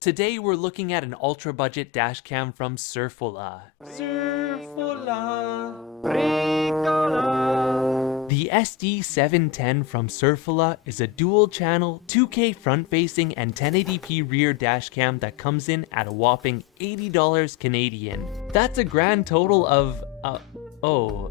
Today we're looking at an ultra budget dash cam from Surfola. The SD710 from Surfola is a dual channel, 2K front facing and 1080p rear dash cam that comes in at a whopping $80 Canadian. That's a grand total of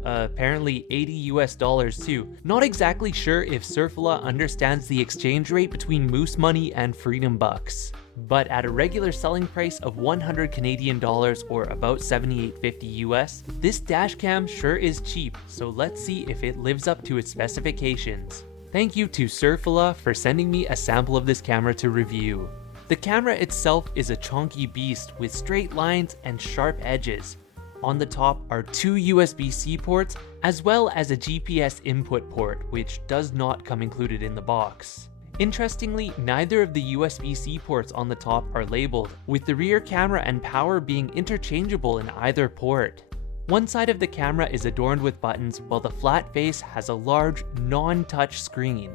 apparently $80 US too. Not exactly sure if Surfola understands the exchange rate between moose money and freedom bucks. But at a regular selling price of 100 Canadian dollars or about $78.50 US, this dash cam sure is cheap, so let's see if it lives up to its specifications. Thank you to Surfola for sending me a sample of this camera to review. The camera itself is a chunky beast with straight lines and sharp edges. On the top are two USB-C ports as well as a GPS input port, which does not come included in the box. Interestingly, neither of the USB-C ports on the top are labeled, with the rear camera and power being interchangeable in either port. One side of the camera is adorned with buttons, while the flat face has a large, non-touch screen.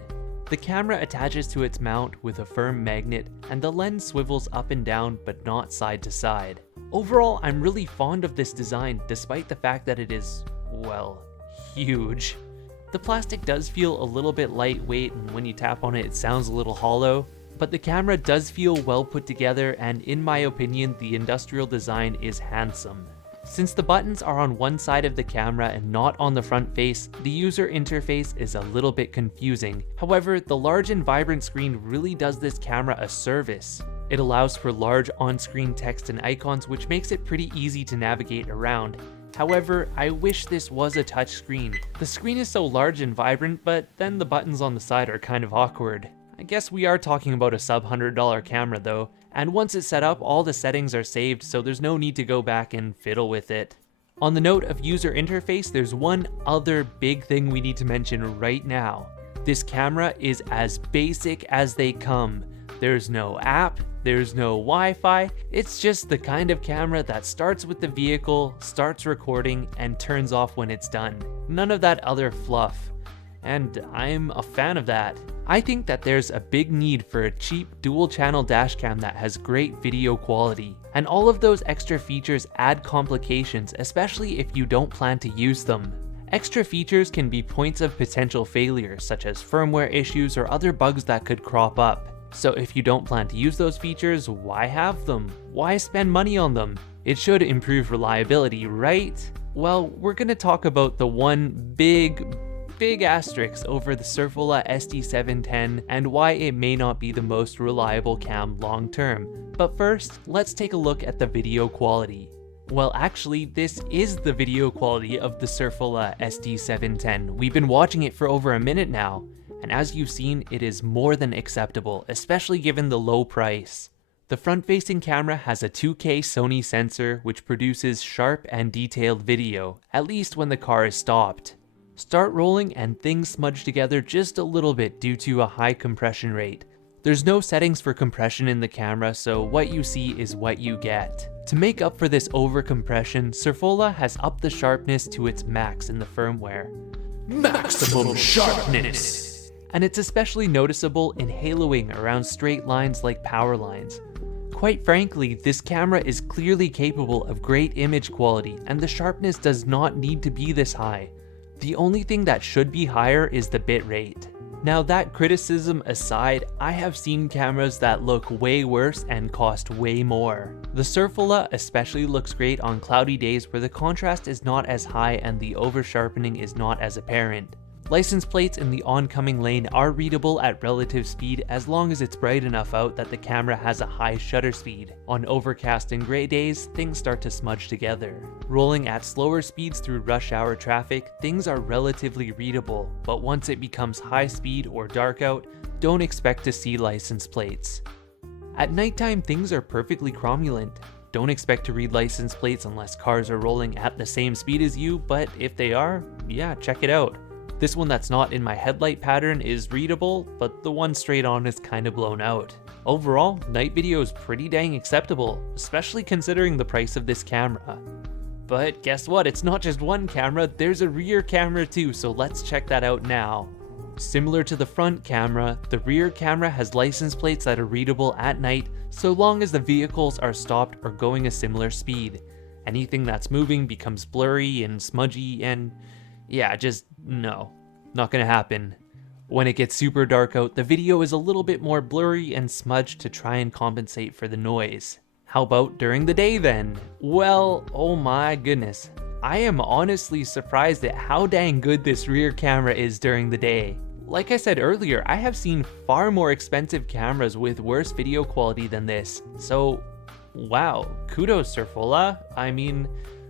The camera attaches to its mount with a firm magnet, and the lens swivels up and down but not side to side. Overall, I'm really fond of this design, despite the fact that it is, well, huge. The plastic does feel a little bit lightweight, and when you tap on it, it sounds a little hollow, but the camera does feel well put together, and in my opinion, the industrial design is handsome. Since the buttons are on one side of the camera and not on the front face, the user interface is a little bit confusing. However, the large and vibrant screen really does this camera a service. It allows for large on-screen text and icons, which makes it pretty easy to navigate around. However, I wish this was a touchscreen. The screen is so large and vibrant, but then the buttons on the side are kind of awkward. I guess we are talking about a sub-$100 camera though, and once it's set up, all the settings are saved, so there's no need to go back and fiddle with it. On the note of user interface, there's one other big thing we need to mention right now. This camera is as basic as they come. There's no app, there's no Wi-Fi, it's just the kind of camera that starts with the vehicle, starts recording, and turns off when it's done. None of that other fluff. And I'm a fan of that. I think that there's a big need for a cheap dual channel dash cam that has great video quality. And all of those extra features add complications, especially if you don't plan to use them. Extra features can be points of potential failure, such as firmware issues or other bugs that could crop up. So if you don't plan to use those features, why have them? Why spend money on them? It should improve reliability, right? Well, we're gonna talk about the one big asterisk over the Surfola SD710 and why it may not be the most reliable cam long term. But first, let's take a look at the video quality. Well, actually, this is the video quality of the Surfola SD710. We've been watching it for over a minute now, and as you've seen, it is more than acceptable, especially given the low price. The front-facing camera has a 2K Sony sensor which produces sharp and detailed video, at least when the car is stopped. Start rolling and things smudge together just a little bit due to a high compression rate. There's no settings for compression in the camera, so what you see is what you get. To make up for this over-compression, Surfola has upped the sharpness to its max in the firmware. Maximum sharpness! And it's especially noticeable in haloing around straight lines like power lines. Quite frankly, this camera is clearly capable of great image quality, and the sharpness does not need to be this high. The only thing that should be higher is the bitrate. Now, that criticism aside, I have seen cameras that look way worse and cost way more. The Surfola especially looks great on cloudy days where the contrast is not as high and the over-sharpening is not as apparent. License plates in the oncoming lane are readable at relative speed as long as it's bright enough out that the camera has a high shutter speed. On overcast and gray days, things start to smudge together. Rolling at slower speeds through rush hour traffic, things are relatively readable, but once it becomes high speed or dark out, don't expect to see license plates. At nighttime, things are perfectly cromulent. Don't expect to read license plates unless cars are rolling at the same speed as you, but if they are, yeah, check it out. This one that's not in my headlight pattern is readable, but the one straight on is kinda blown out. Overall, night video is pretty dang acceptable, especially considering the price of this camera. But guess what, it's not just one camera, there's a rear camera too, so let's check that out now. Similar to the front camera, the rear camera has license plates that are readable at night so long as the vehicles are stopped or going a similar speed. Anything that's moving becomes blurry and smudgy and yeah, just no, not gonna happen. When it gets super dark out, the video is a little bit more blurry and smudged to try and compensate for the noise. How about during the day then? Well, oh my goodness. I am honestly surprised at how dang good this rear camera is during the day. Like I said earlier, I have seen far more expensive cameras with worse video quality than this. So, wow, kudos Surfola. I mean,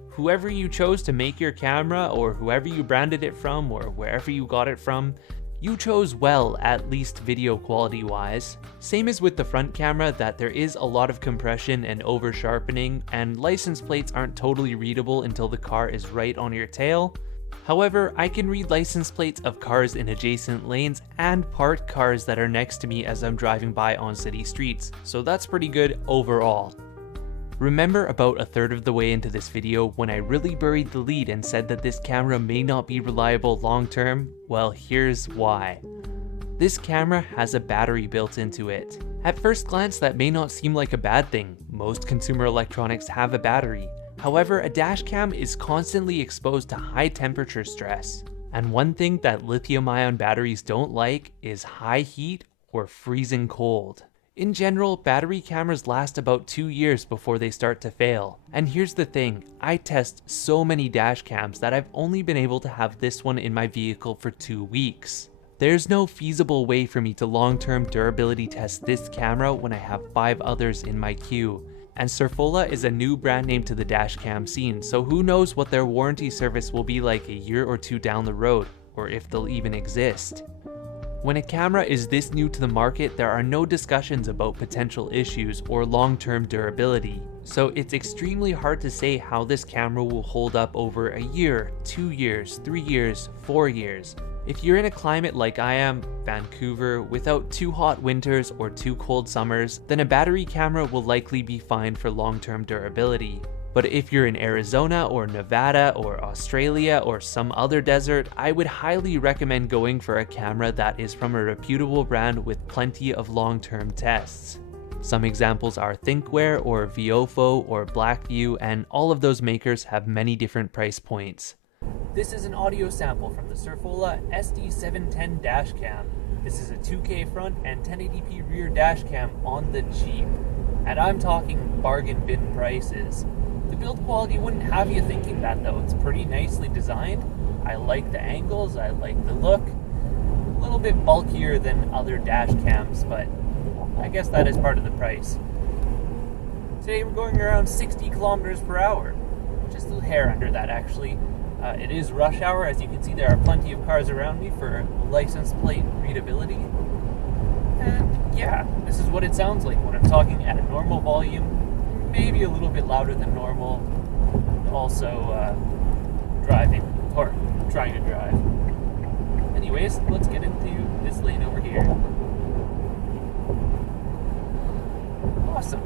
whoever you chose to make your camera or whoever you branded it from or wherever you got it from, you chose well, at least video quality wise. Same as with the front camera, that there is a lot of compression and over sharpening, and license plates aren't totally readable until the car is right on your tail. However, I can read license plates of cars in adjacent lanes and parked cars that are next to me as I'm driving by on city streets, so that's pretty good overall. Remember about a third of the way into this video when I really buried the lead and said that this camera may not be reliable long term? Well, here's why. This camera has a battery built into it. At first glance, that may not seem like a bad thing. Most consumer electronics have a battery. However, a dashcam is constantly exposed to high temperature stress. And one thing that lithium-ion batteries don't like is high heat or freezing cold. In general, battery cameras last about 2 years before they start to fail. And here's the thing, I test so many dash cams that I've only been able to have this one in my vehicle for 2 weeks. There's no feasible way for me to long-term durability test this camera when I have 5 others in my queue. And Surfola is a new brand name to the dash cam scene, so who knows what their warranty service will be like a year or 2 down the road, or if they'll even exist. When a camera is this new to the market, there are no discussions about potential issues or long-term durability. So it's extremely hard to say how this camera will hold up over a year, 2 years, 3 years, 4 years. If you're in a climate like I am, Vancouver, without too hot winters or too cold summers, then a battery camera will likely be fine for long-term durability. But if you're in Arizona or Nevada or Australia or some other desert, I would highly recommend going for a camera that is from a reputable brand with plenty of long-term tests. Some examples are Thinkware or Viofo or Blackview, and all of those makers have many different price points. This is an audio sample from the Surfola SD710 dashcam. This is a 2K front and 1080p rear dashcam on the cheap. And I'm talking bargain bin prices. The build quality wouldn't have you thinking that though. It's pretty nicely designed. I like the angles, I like the look. A little bit bulkier than other dash cams, but I guess that is part of the price. Today we're going around 60 kilometers per hour. Just a hair under that actually. It is rush hour. As you can see, there are plenty of cars around me for license plate readability. And yeah, this is what it sounds like when I'm talking at a normal volume. Maybe a little bit louder than normal. Also driving, or trying to drive. Anyways, let's get into this lane over here. Awesome.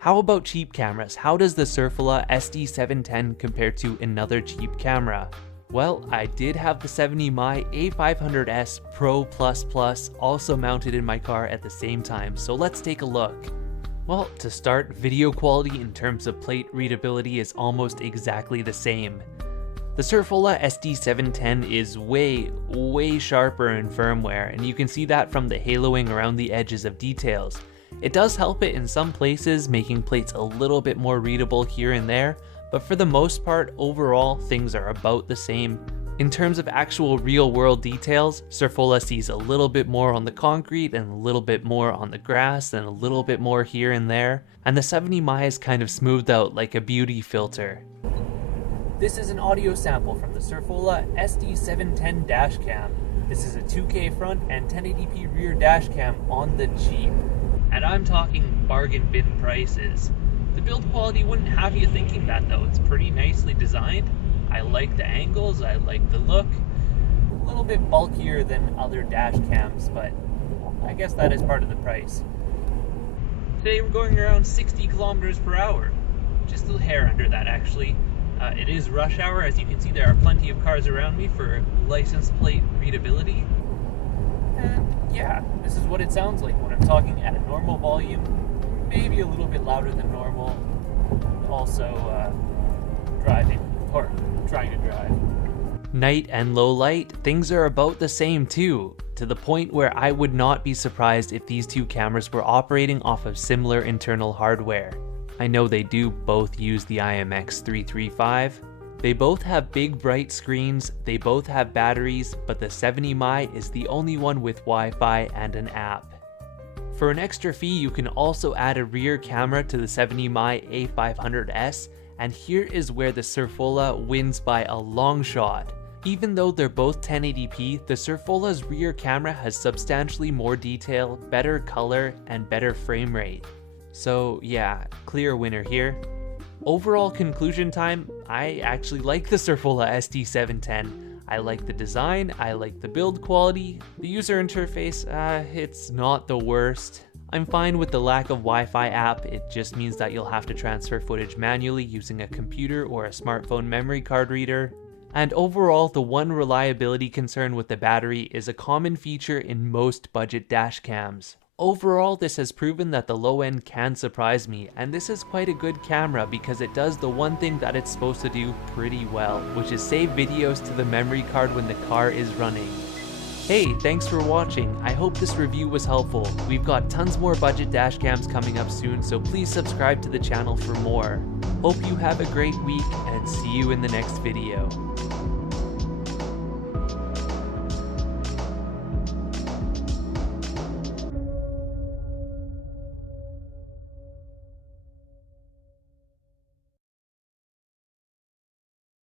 How about cheap cameras? How does the Surfola SD710 compare to another cheap camera? Well, I did have the 70mm A500S Pro++ also mounted in my car at the same time, so let's take a look. Well, to start, video quality in terms of plate readability is almost exactly the same. The Surfola SD710 is way sharper in firmware, and you can see that from the haloing around the edges of details. It does help it in some places, making plates a little bit more readable here and there, but for the most part, overall, things are about the same. In terms of actual real-world details, Surfola sees a little bit more on the concrete and a little bit more on the grass and a little bit more here and there, and the 70mm is kind of smoothed out like a beauty filter. This is an audio sample from the Surfola SD710 dashcam. This is a 2K front and 1080p rear dashcam on the cheap. And I'm talking bargain bin prices. The build quality wouldn't have you thinking that though. It's pretty nicely designed. I like the angles, I like the look. A little bit bulkier than other dash cams, but I guess that is part of the price. Today we're going around 60 kilometers per hour. Just a little hair under that actually. It is rush hour. As you can see, there are plenty of cars around me for license plate readability. And yeah, this is what it sounds like when I'm talking at a normal volume, maybe a little bit louder than normal. Also driving, or trying to drive. Night and low light, things are about the same too, to the point where I would not be surprised if these two cameras were operating off of similar internal hardware. I know they do both use the IMX335. They both have big bright screens, they both have batteries, but the 70Mi is the only one with Wi-Fi and an app. For an extra fee, you can also add a rear camera to the 70Mi A500S, and here is where the Surfola wins by a long shot. Even though they're both 1080p, the Surfola's rear camera has substantially more detail, better color, and better frame rate. So yeah, clear winner here. Overall conclusion time, I actually like the Surfola SD710. I like the design, I like the build quality, the user interface, it's not the worst. I'm fine with the lack of Wi-Fi app, it just means that you'll have to transfer footage manually using a computer or a smartphone memory card reader. And overall, the one reliability concern with the battery is a common feature in most budget dash cams. Overall, this has proven that the low end can surprise me, and this is quite a good camera because it does the one thing that it's supposed to do pretty well, which is save videos to the memory card when the car is running. Hey, thanks for watching. I hope this review was helpful. We've got tons more budget dash cams coming up soon, so please subscribe to the channel for more. Hope you have a great week and see you in the next video.